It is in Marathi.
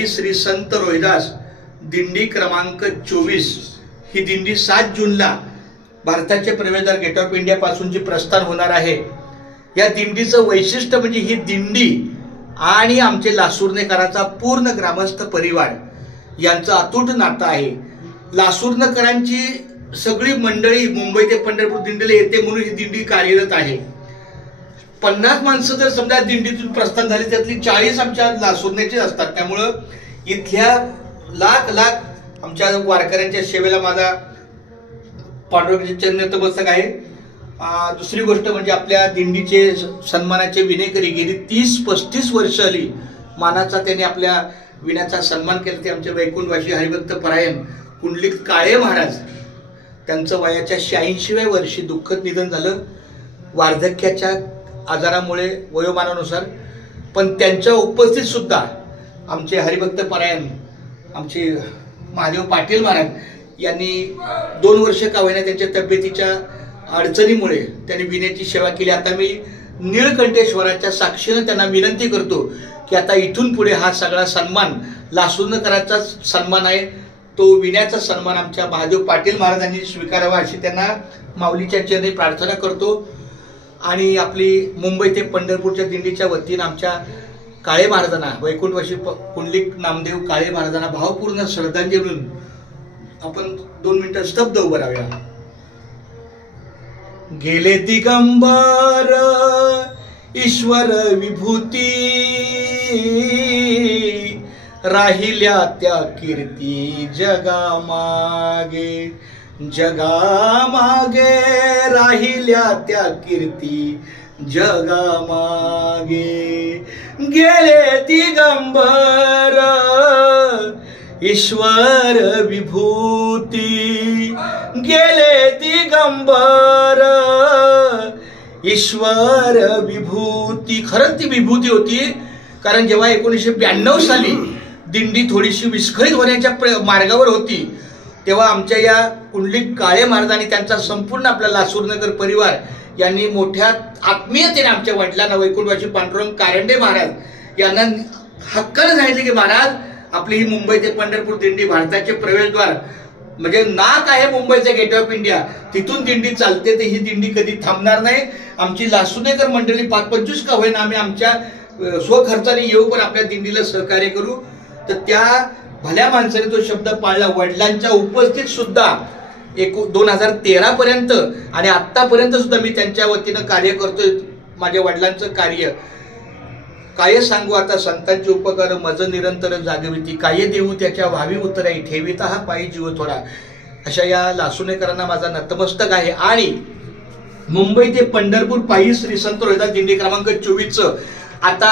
पायी श्री संत रोहिदास दिंडी क्रमांक 24 ही दिंडी 7 जूनला भारताचे प्रवेशद्वार गेट ऑफ इंडिया पासून जी प्रस्थान होणार आहे। या दिंडीचं वैशिष्ट्य म्हणजे ही दिंडी आणि आमचे लासुर्णेकरांचा पूर्ण ग्रामस्थ परिवार यांचं अतूट नातं आहे। लासुर्णेकरांची सगळी मंडळी मुंबई ते पंढरपूर दिंडीला येते म्हणून ही दिंडी कार्यरत आहे। 50 माणसं जर समजा दिंडीतून प्रस्थान झाली त्यातली 40 आमच्या लासुर्णेचे असतात। त्यामुळं इथल्या लाख लाख आमच्या वारकऱ्यांच्या सेवेला माझा पांडुरंगाचे चरण नतमस्तक आहे। दुसरी गोष्ट म्हणजे आपल्या दिंडीचे सन्मानाचे विनेकरी गेली 30-35 वर्ष आली मानाचा त्यांनी आपल्या विण्याचा सन्मान केला ते आमचे वैकुंठवासी हरिभक्त परायण कुंडलिक काळे महाराज। त्यांचं वयाच्या 86व्या वर्षी दुःखद निधन झालं वार्धक्याच्या आजारामुळे वयोमानानुसार। पण त्यांच्या उपस्थित सुद्धा आमचे हरिभक्त परायण आमचे महादेव पाटील महाराज यांनी 2 वर्ष का होईना त्यांच्या तब्येतीच्या अडचणीमुळे त्यांनी विण्याची सेवा केली। आता मी नीळकंठेश्वराच्या साक्षीने त्यांना विनंती करतो की आता इथून पुढे हा सगळा सन्मान लासुर्णेकरांचा सन्मान आहे, तो विण्याचा सन्मान आमच्या महादेव पाटील महाराजांनी स्वीकारावा अशी त्यांना माऊलीच्या चरणी प्रार्थना करतो। आणि आपली मुंबई ते पंढरपूरच्या दिंडीच्या वतीने आमच्या काळे महाराजांना वैकुंठवासी कुंडलिक नामदेव काळे महाराजांना भावपूर्ण श्रद्धांजली म्हणून आपण 2 मिनिटं स्तब्ध उभं राहूया। गेले दिगंबर ईश्वर विभूती राहिल्या त्या कीर्ती जगामागे जगामागे राहिल्या त्या कीर्ती जगामागे। गेले दिगंबर ईश्वर विभूती गेले दिगंबर ईश्वर विभूती। खरंच ती विभूती होती, कारण जेव्हा 1992 साली दिंडी थोडीशी विस्कळीत होण्याच्या मार्गावर होती तेव्हा आमच्या या कुंडलिक काळे महाराज आणि त्यांचा संपूर्ण आपला लासुर्णेकर परिवार यांनी मोठ्या आत्मीयतेने आमच्या वडिलांना वैकुंठवासी पांडुरंग कारंडे महाराज यांना हक्काने सांगितले की महाराज आपली ही मुंबई ते पंढरपूर दिंडी भारताचे प्रवेशद्वार म्हणजे नाक आहे मुंबईचे गेट ऑफ इंडिया, तिथून दिंडी चालते तर ही दिंडी कधी थांबणार नाही। आमची लासुर्णेकर मंडळी 5-25 का होईना आम्ही आमच्या स्वखर्चाने येऊ पण आपल्या दिंडीला सहकार्य करू। तर त्या भल्या माणसाने तो शब्द पाळला। वडिलांच्या उपस्थित सुद्धा 2013 पर्यंत आणि आतापर्यंत सुद्धा मी त्यांच्या वतीनं कार्य करतोय। माझ्या वडिलांचं कार्य काय सांगू आता, संतांचे उपकार मज निरंतर जागविती काय देऊ त्याच्या व्हावी उतराई ठेविता हा पायी जीव थोडा। अशा या लासुर्णेकरांना माझा नतमस्तक आहे। आणि मुंबई ते पंढरपूर पायी श्री संत रोहिदास दिंडी क्रमांक 24 आता